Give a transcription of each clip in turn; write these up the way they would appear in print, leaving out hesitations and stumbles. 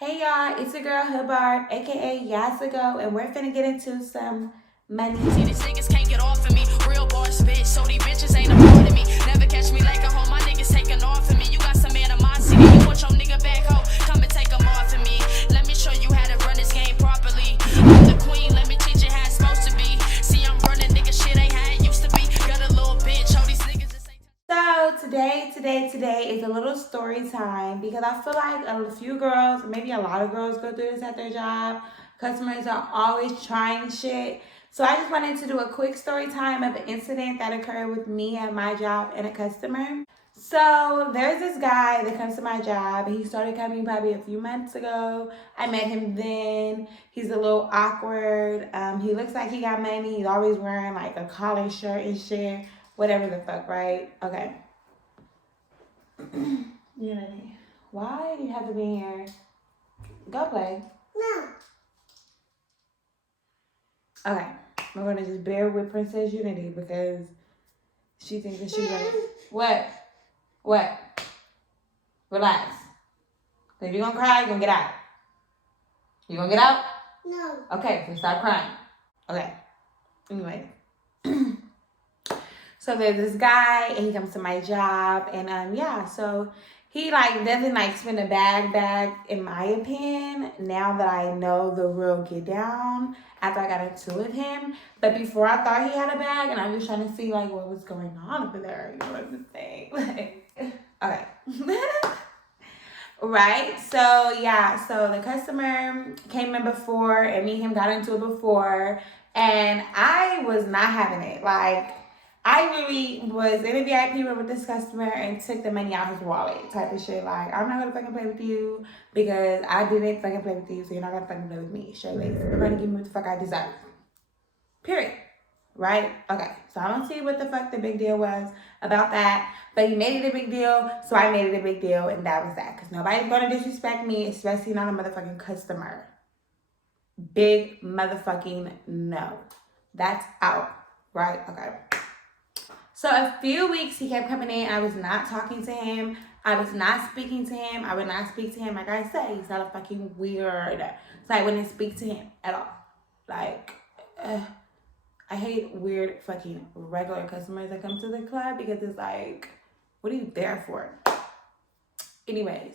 Hey y'all, it's your girl Hood Barb, aka Yasago, and we're finna get into some money. See, these niggas can't get off of me. Real boss bitch, so these bitches ain't a part of me. Never catch me like a hoe, my niggas taking off of me. You got some animosity, you want your nigga back hoe, come and take them off of me. Let me show you how to run this game properly. I'm the queen, let me teach you how it's supposed to be. See, I'm running nigga shit ain't how it used to be. Got a little bitch, all these niggas just ain't. So today is a little story time because I feel like a few girls, maybe a lot of girls go through this at their job. Customers are always trying shit. So I just wanted to do a quick story time of an incident that occurred with me at my job and a customer. So there's this guy that comes to my job. He started coming probably a few months ago. I met him then. He's a little awkward. He looks like he got money. He's always wearing like a collared shirt and shit. Whatever the fuck, right? Okay. Unity. Why do you have to be here? Go play. No. Okay. We're gonna just bear with Princess Unity because she thinks that she's gonna. What? What? Relax. If you're gonna cry, you're gonna get out. You gonna get out? No. Okay, so stop crying. Okay. Anyway. So there's this guy and he comes to my job and so he doesn't spend a bag in my opinion now that I know the real get down after I got into it with him. But before I thought he had a bag and I was trying to see what was going on over there, you know what I'm saying? Okay. Right, so the customer came in before and me and him got into it before and I was not having it. I really was in a VIP room with this customer and took the money out his wallet type of shit. I'm not gonna fucking play with you because I didn't fucking play with you, so you're not gonna fucking play with me. Straight lace. You're gonna give me what the fuck I deserve. Period. Right? Okay. So I don't see what the fuck the big deal was about that. But he made it a big deal, so I made it a big deal, and that was that. Because nobody's gonna disrespect me, especially not a motherfucking customer. Big motherfucking no. That's out. Right? Okay. So a few weeks he kept coming in. I was not talking to him. I was not speaking to him. I would not speak to him. Like I said, he's hella fucking weird. So I wouldn't speak to him at all. I hate weird fucking regular customers that come to the club because it's like, what are you there for? Anyways,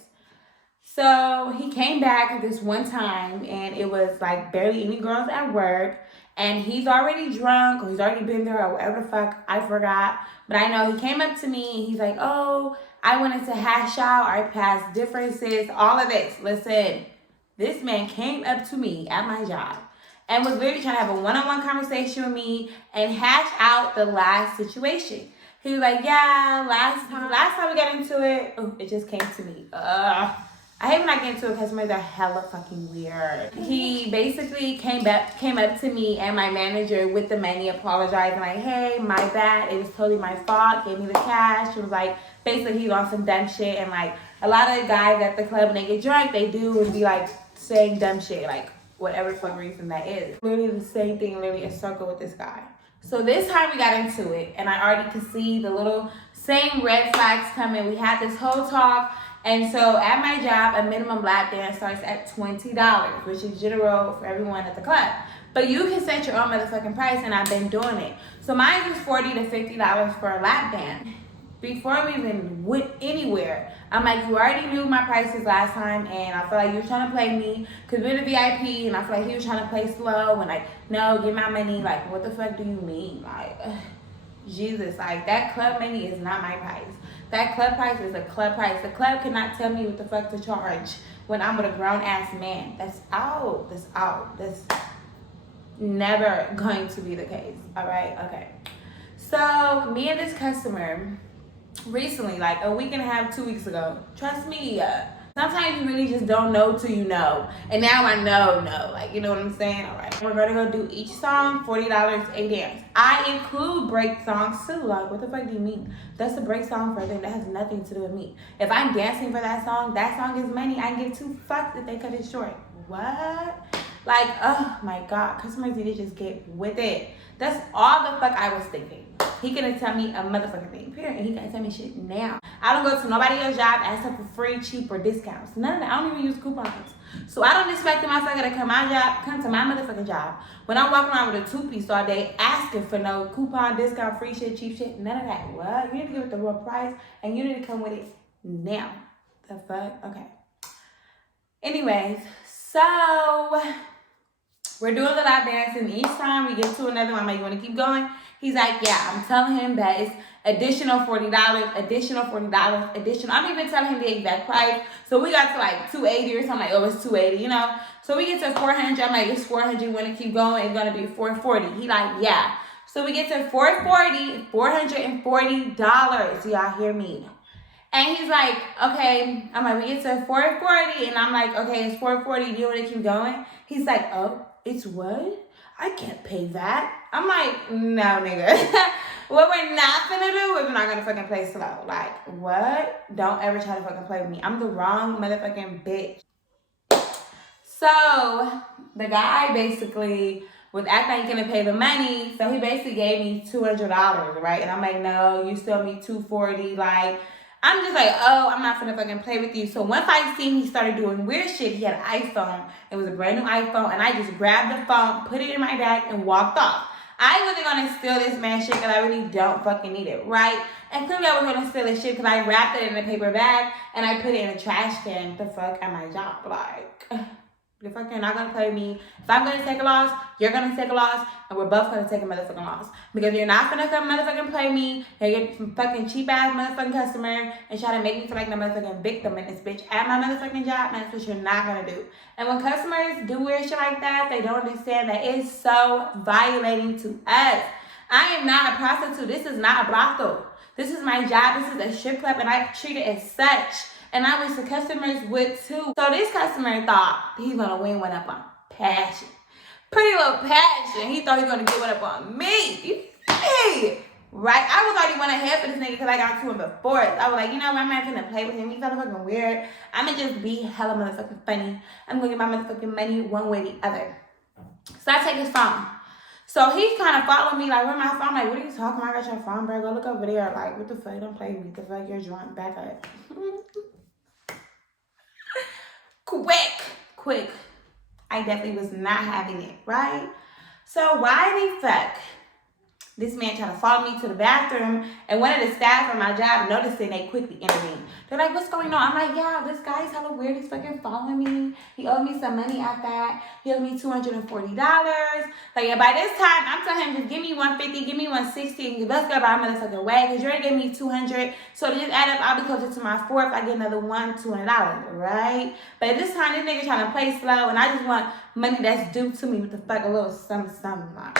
so he came back this one time and it was barely any girls at work. And he's already drunk or he's already been there or whatever the fuck, I forgot. But I know he came up to me and he's like, oh, I wanted to hash out our past differences, all of this. Listen, this man came up to me at my job and was literally trying to have a one-on-one conversation with me and hash out the last situation. He was like, yeah, last time we got into it, it just came to me. I hate when I get into it. Customers are hella fucking weird. He basically came up to me and my manager with the money, apologizing like, hey, my bad. It was totally my fault. Gave me the cash. It was basically he lost some dumb shit. And a lot of the guys at the club when they get drunk, they do and be saying dumb shit, whatever fucking reason that is. Literally the same thing, literally a circle with this guy. So this time we got into it and I already could see the little same red flags coming. We had this whole talk. And so at my job, a minimum lap dance starts at $20, which is general for everyone at the club. But you can set your own motherfucking price, and I've been doing it. So mine is $40 to $50 for a lap dance. Before we even went anywhere, I'm like, you already knew my prices last time, and I feel like you were trying to play me, because we're the VIP, and I feel like he was trying to play slow, and no, get my money. What the fuck do you mean? Jesus, that club money is not my price. That club price is a club price. The club cannot tell me what the fuck to charge when I'm with a grown-ass man. That's out. That's out. That's never going to be the case. All right? Okay. So, me and this customer recently, a week and a half, 2 weeks ago, trust me, sometimes you really just don't know till you know. And now I know. You know what I'm saying? All right. We're going to go do each song, $40 a dance. I include break songs too. What the fuck do you mean? That's a break song for them. That has nothing to do with me. If I'm dancing for that song is money. I can give two fucks if they cut it short. What? Oh my God. Customers need to just get with it. That's all the fuck I was thinking. He couldn't tell me a motherfucking thing, period. And he can't tell me shit now. I don't go to nobody else's job asking for free, cheap, or discounts. None of that. I don't even use coupons. So I don't expect the motherfucker to come to my motherfucking job when I'm walking around with a two-piece all day asking for no coupon, discount, free shit, cheap shit. None of that. What? You need to give it the real price, and you need to come with it now. The fuck? Okay. Anyways, so we're doing the lap dance, and each time we get to another one, I'm like, you want to keep going? He's like, yeah. I'm telling him that it's additional $40, additional $40, additional. I'm even telling him the exact price. So we got to like 280 or something. Like, oh, it's 280, you know? So we get to 400. I'm like, it's 400. You want to keep going? It's going to be 440. He like, yeah. So we get to 440, $440. Y'all hear me? And he's like, okay. I'm like, we get to 440. And I'm like, okay, it's 440. Do you want to keep going? He's like, oh, it's what? I can't pay that. I'm like, no, nigga. What we're not gonna do is we're not gonna fucking play slow. Like, what? Don't ever try to fucking play with me. I'm the wrong motherfucking bitch. So, the guy basically was acting like he's gonna pay the money. So, he basically gave me $200, right? And I'm like, no, you still owe me $240. Like, I'm just like, oh, I'm not gonna fucking play with you. So once I seen he started doing weird shit, he had an iPhone. It was a brand new iPhone. And I just grabbed the phone, put it in my bag, and walked off. I wasn't gonna steal this man's shit because I really don't fucking need it, right? And clearly I was gonna steal his shit because I wrapped it in a paper bag and I put it in a trash can. The fuck at my job, like, you're fucking not gonna play with me. If I'm gonna take a loss, you're gonna take a loss, and we're both gonna take a motherfucking loss. Because you're not gonna come motherfucking play me and get some fucking cheap ass motherfucking customer and try to make me feel like the motherfucking victim in this bitch at my motherfucking job, and that's what you're not gonna do. And when customers do weird shit like that, they don't understand that it's so violating to us. I am not a prostitute. This is not a brothel. This is my job. This is a strip club, and I treat it as such. And I wish the customers would too. So this customer thought he's gonna win one up on passion. Pretty little passion. He thought he was gonna get one up on me. Hey, right? I was already one ahead for this nigga because I got to him before. I was like, you know what? I'm not gonna play with him. He's kind of fucking weird. I'm gonna just be hella motherfucking funny. I'm gonna get my motherfucking money one way or the other. So I take his phone. So he's kind of following me, like, where my phone? I'm like, what are you talking about? I got your phone, bro. Go look over there. Like, what the fuck? Don't play with me. The fuck? You're drunk. Back up. Quick. I definitely was not having it, right? So why the fuck this man trying to follow me to the bathroom, and one of the staff at my job noticing, they quickly intervened. They're like, what's going on? I'm like, yeah, this guy's hella weird. He's fucking following me. He owed me some money at that. He owed me $240. Like, and by this time, I'm telling him, just give me $150, give me $160, and let's go by my motherfucking way, because you already gave me $200. So to just add up, I'll be closer to my fourth. I get another $200, right? But at this time, this nigga trying to play slow, and I just want money that's due to me with the fuck a little something like.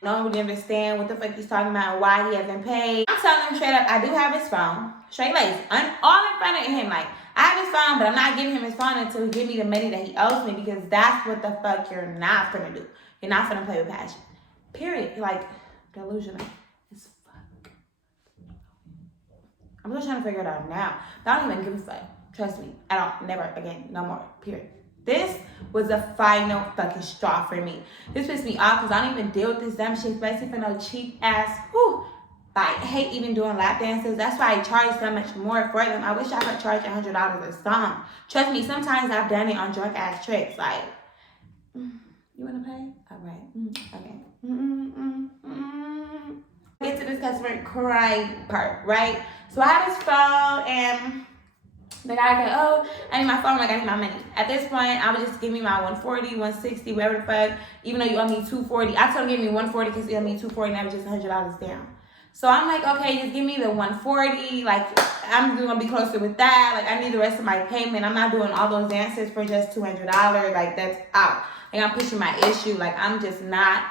No one really understand what the fuck he's talking about and why he hasn't paid. I'm telling him straight up, I do have his phone. Straight lace. All in front of him. Like, I have his phone, but I'm not giving him his phone until he give me the money that he owes me, because that's what the fuck you're not gonna do. You're not gonna play with passion. Period. Like, delusional as fuck. I'm just trying to figure it out now. I don't even give a fuck. Trust me. I don't. Never again. No more. Period. This was a final fucking straw for me. This pissed me off because I don't even deal with this dumb shit, especially for no cheap ass. I hate even doing lap dances. That's why I charge so much more for them. I wish I could charge $100 a song. Trust me, sometimes I've done it on drunk ass tricks. Like, you wanna pay? All right. Okay. Get to this customer crying part, right? So I have his phone and the guy goes, oh, I need my phone, like I need my money. At this point, I would just give me my 140, 160, whatever the fuck. Even though you owe me 240. I told him give me 140 because he owed me 240 and I was just $100 down. So I'm like, okay, just give me the 140. Like, I'm gonna be closer with that. Like, I need the rest of my payment. I'm not doing all those dances for just $200. Like, that's out. Like, I'm pushing my issue. Like, I'm just not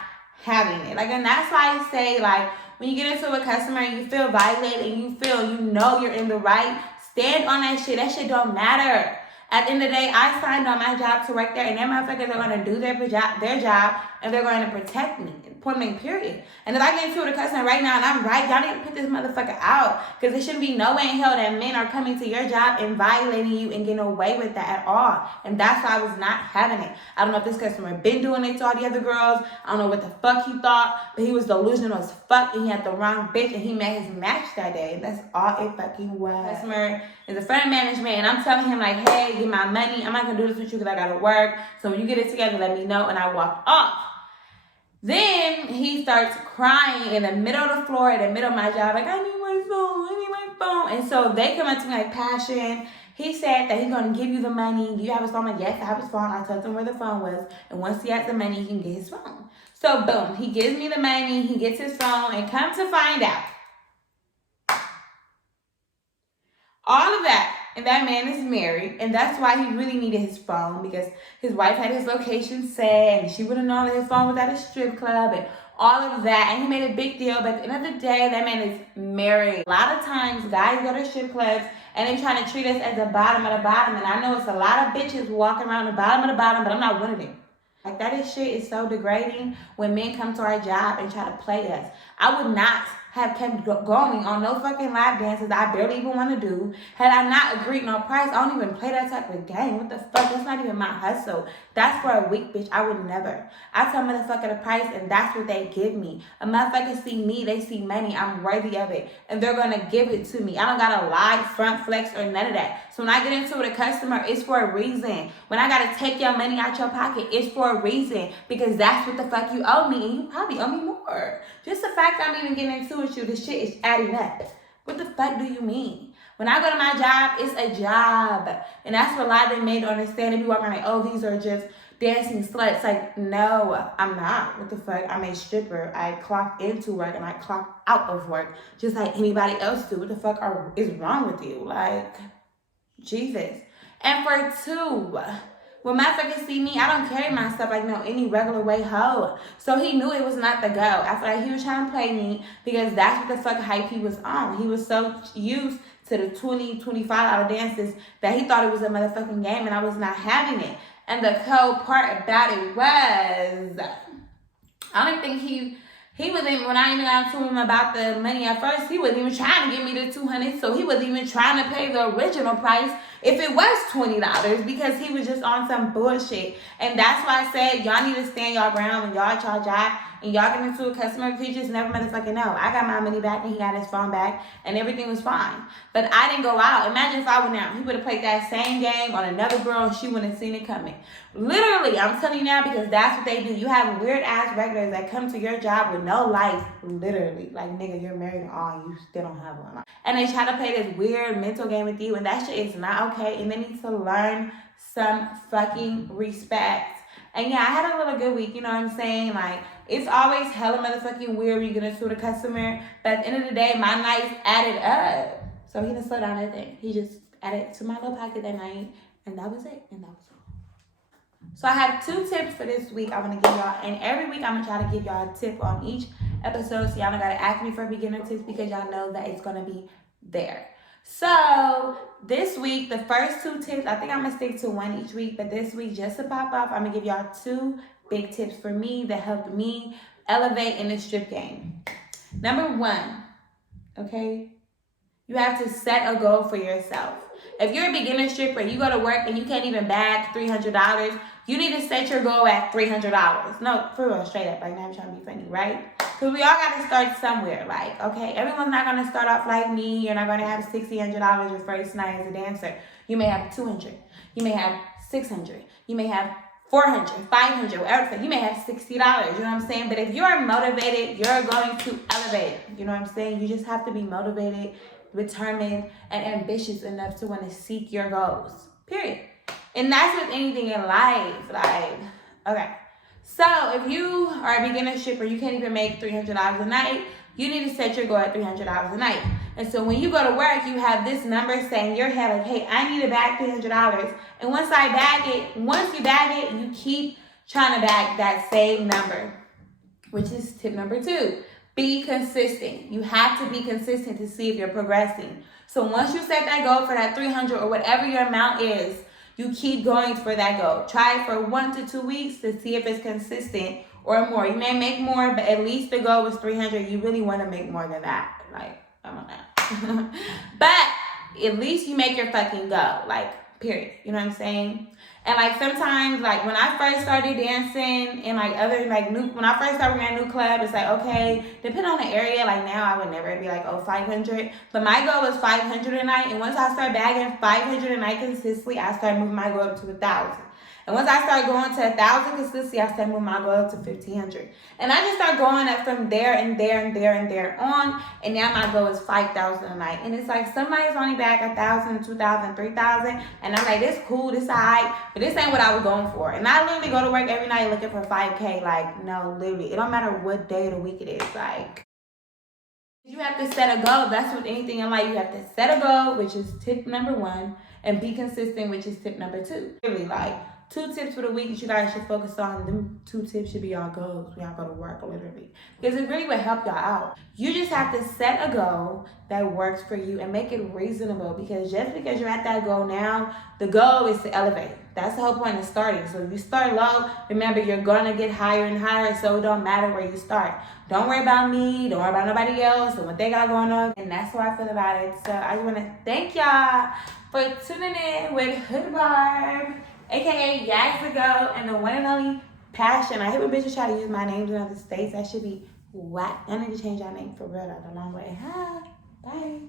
having it. Like, and that's why I say, like, when you get into a customer and you feel violated and you feel you know you're in the right, stand on that shit. That shit don't matter. At the end of the day, I signed on my job to work there, and them motherfuckers are going to do their job, and they're going to protect me. Point blank, period. And if I get into it with a customer right now and I'm right, y'all need to put this motherfucker out. Because there shouldn't be no way in hell that men are coming to your job and violating you and getting away with that at all. And that's why I was not having it. I don't know if this customer been doing it to all the other girls. I don't know what the fuck he thought, but he was delusional as fuck, and he had the wrong bitch, and he met his match that day. And that's all it fucking was. Customer is a friend of management, and I'm telling him like, hey, give my money. I'm not gonna do this with you because I gotta work. So when you get it together, let me know. And I walked off. Then he starts crying in the middle of the floor, in the middle of my job, like, I need my phone. And so they come up to me like, Passion, he said that he's going to give you the money. Do you have his phone? I'm like, yes, I have his phone. I told him where the phone was. And once he has the money, he can get his phone. So boom, he gives me the money, he gets his phone, and come to find out, all of that, and that man is married, and that's why he really needed his phone, because his wife had his location set, and she would have known that his phone was at a strip club, and all of that, and he made a big deal. But at the end of the day, that man is married. A lot of times, guys go to strip clubs, and they trying to treat us as the bottom of the bottom, and I know it's a lot of bitches walking around the bottom of the bottom, but I'm not one of them. Like, that shit is so degrading when men come to our job and try to play us. I would not have kept going on no fucking lap dances I barely even want to do. Had I not agreed no price, I don't even play that type of game. What the fuck? That's not even my hustle. That's for a weak bitch. I would never. I tell motherfucker the price, and that's what they give me. A motherfucker see me, they see money. I'm worthy of it, and they're gonna give it to me. I don't gotta lie, front flex, or none of that. So when I get into it with a customer, it's for a reason. When I gotta take your money out your pocket, it's for a reason, because that's what the fuck you owe me, and you probably owe me more. Just the fact I'm even getting into it with you, this shit is adding up. What the fuck do you mean? When I go to my job, it's a job. And that's what a lot of them made to understand. They be walking like, oh, these are just dancing sluts. Like, no, I'm not. What the fuck? I'm a stripper. I clock into work and I clock out of work just like anybody else do. What the fuck is wrong with you? Like, Jesus. And for two, when motherfuckers see me, I don't carry myself like no any regular way hoe. So he knew it was not the go. I feel like he was trying to play me because that's what the fuck hype he was on. He was so used to the $20, $25 dances that he thought it was a motherfucking game, and I was not having it. And the cold part about it was, I don't think he wasn't even, when I even got to him about the money at first, he wasn't even trying to give me the $200. So he wasn't even trying to pay the original price if it was $20, because he was just on some bullshit. And that's why I said y'all need to stand y'all ground when y'all at y'all job and y'all get into a customer, because you just never motherfucking know. I got my money back and he got his phone back and everything was fine. But I didn't go out. Imagine if I went out. He would have played that same game on another girl and she wouldn't have seen it coming. Literally, I'm telling you now, because that's what they do. You have weird ass regulars that come to your job with no life. Literally. Like, nigga, you're married and all, you still don't have one. And they try to play this weird mental game with you, and that shit is not okay. And they need to learn some fucking respect. And yeah, I had a little good week, you know what I'm saying? Like, it's always hella motherfucking weird when you get into the customer. But at the end of the day, my nights added up. So he didn't slow down anything. He just added to my little pocket that night. And that was it. And that was all. So I have 2 tips for this week I want to give y'all. And every week I'm going to try to give y'all a tip on each episode. So y'all don't got to ask me for beginner tips, because y'all know that it's going to be there. So this week, the first 2 tips, I think I'm going to stick to 1 each week. But this week, just to pop off, I'm going to give y'all 2 big tips for me that helped me elevate in the strip game. Number 1, okay? You have to set a goal for yourself. If you're a beginner stripper, you go to work and you can't even bag $300, you need to set your goal at $300. No, for real, straight up. Right now I'm trying to be funny, right? Because we all got to start somewhere. Like, okay, everyone's not going to start off like me. You're not going to have $600 your first night as a dancer. You may have $200. You may have $600. You may have $400, $500, whatever. You may have $60. You know what I'm saying? But if you're motivated, you're going to elevate. You know what I'm saying? You just have to be motivated, determined, and ambitious enough to want to seek your goals. Period. And that's with anything in life. Like, okay. So if you are a beginner stripper, you can't even make $300 a night, you need to set your goal at $300 a night. And so when you go to work, you have this number saying in your head, like, hey, I need to bag $300. And once you bag it, you keep trying to bag that same number, which is tip number 2. Be consistent. You have to be consistent to see if you're progressing. So once you set that goal for that $300 or whatever your amount is, you keep going for that goal. Try it for 1 to 2 weeks to see if it's consistent or more. You may make more, but at least the goal was 300. You really want to make more than that. Like, I don't know. But at least you make your fucking goal. Like, period. You know what I'm saying? And like sometimes, like when I first started dancing and like when I first started in a new club, it's like, okay, depending on the area, like now I would never be like, oh, 500. But my goal was 500 a night. And once I started bagging 500 a night consistently, I started moving my goal up to 1,000. And once I started going to 1,000 consistently, I started moving my goal up to 1,500. And I just started going up from there and there and there and there on. And now my goal is 5,000 a night. And it's like somebody's only back 1,000, 2,000, 3,000. And I'm like, this cool, this alright. But this ain't what I was going for. And I literally go to work every night looking for 5K. Like, no, literally. It don't matter what day of the week it is. Like, you have to set a goal. That's with anything in life. You have to set a goal, which is tip number 1. And be consistent, which is tip number 2. Really, like, 2 tips for the week that you guys should focus on. Them 2 tips should be our goals when y'all go to work, literally. Because it really would help y'all out. You just have to set a goal that works for you and make it reasonable. Because just because you're at that goal now, the goal is to elevate. That's the whole point of starting. So if you start low, remember you're going to get higher and higher. So it don't matter where you start. Don't worry about me. Don't worry about nobody else and what they got going on. And that's how I feel about it. So I just want to thank y'all for tuning in with Hood Barb, aka Yaxigo, and the one and only Passion. I hate when bitches try to use my names in other states. That should be whack. I need to change our name for real the long way. Bye.